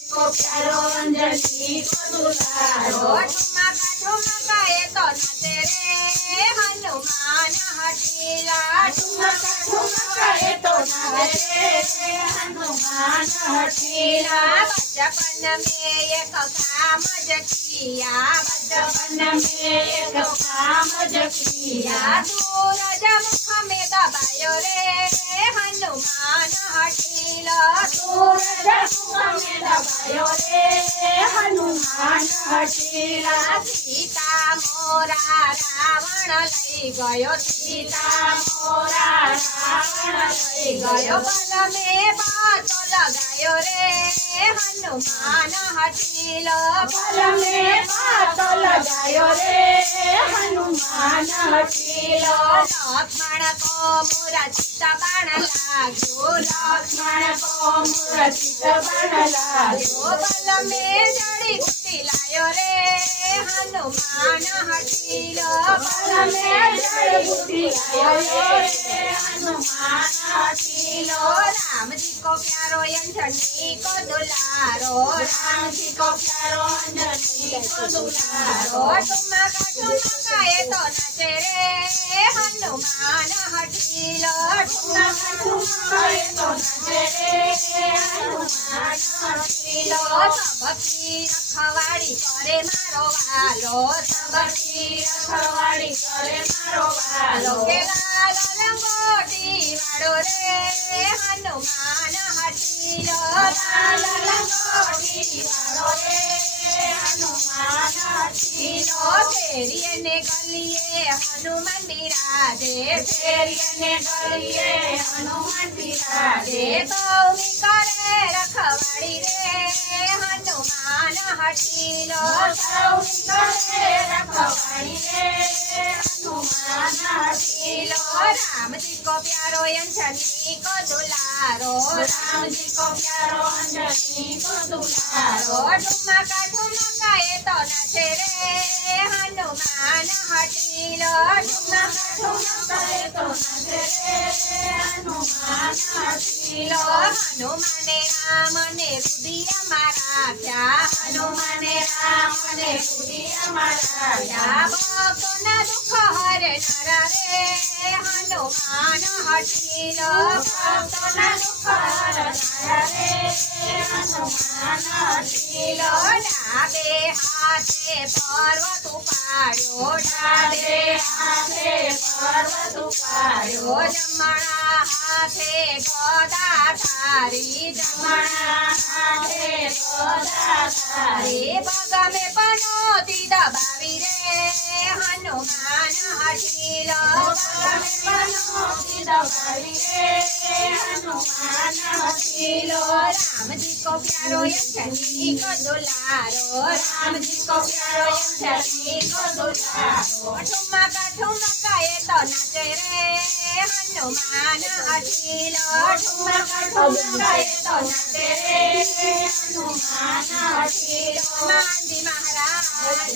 को प्यारो अंजलि को दुलारो ठुमका ठुमका ये तो नाचे रे हनुमान हटीला ठुमका ठुमका ये तो नाचे रे हनुमान हटीला बचपन में एक काम किया बचपन में एक काम किया सूरज मुख में दबायो रे हनुमान हटीला सूरज मुख में दबायो रे हनुमान हटीला सीता मोरा रावण लई गयो सीता मोरा रावण लई गयो बल में बातो लगायो रे हनुमान हटीला बल में बातो लगायो रे हनुमान हटीला लक्ष्मण को मूर्छित बाण लाग्यो लक्ष्मण को मूर्छित बाण लाग्यो बल में जड़ी बूटी लायो रे हनुमान हटीला बल में जड़ी बूटी लायो रे हनुमान हटीला राम जी को प्यारो अंजनी को दुलारो राम जी को प्यारो अंजनी को दुलारो ठुमका ये तो नाचे रे हनुमान हटीला ठुमका ये तो नाचे रे हनुमान हटीला सबकी रखवाड़ी करे मारो वालो सबकी रखवाड़ी करे मारो वालो के लाल लंगोटी वाड़ो रे हनुमान हटीला लाल लंगोटी वाड़ो रे हनुमान हटीला फेरिए ने गलिए हनुमान बिराजे फेरिए ने गलिए हनुमान बिराजे गौमी करे रखवाड़ी रे हनुमान हटीला गौमी करे रखवाड़ी रे हनुमान हटीला राम जी को प्यारो अंजनी को दुलारो राम जी को प्यारो अंजनी को दुलारो ठुमका ये तो नाचे रे हनुमान हटीला ठुमका ये तो नाचे रे हनुमान हटीला हनुमाने राम ने रुदिया मारा क्या हनुमाने राम ने रुदिया मारा क्या भक्तों दुख हरे नर रे हनुमान हटीला भक्तों दुख हरे नर रे हनुमान हटीला डाबे हाथे पर्वत उपाड़ो डाबे हाथे पर्वत उपाड़ो जमणा हाथे गदा धारी जमणा हाथे गदा धारी पग में पनोती दबावी रे हनुमान हटीला पग में पनोती दबावी रे हनुमान हटीला राम जी को प्यारो अंजनी को दुलारो राम जी को प्यारो अंजनी को दुलारो ठुमका ये तो नाचे रे हनुमान हटीला ठुमका ये तो नाचे रे हनुमान हटीला हनुमान जी महाराज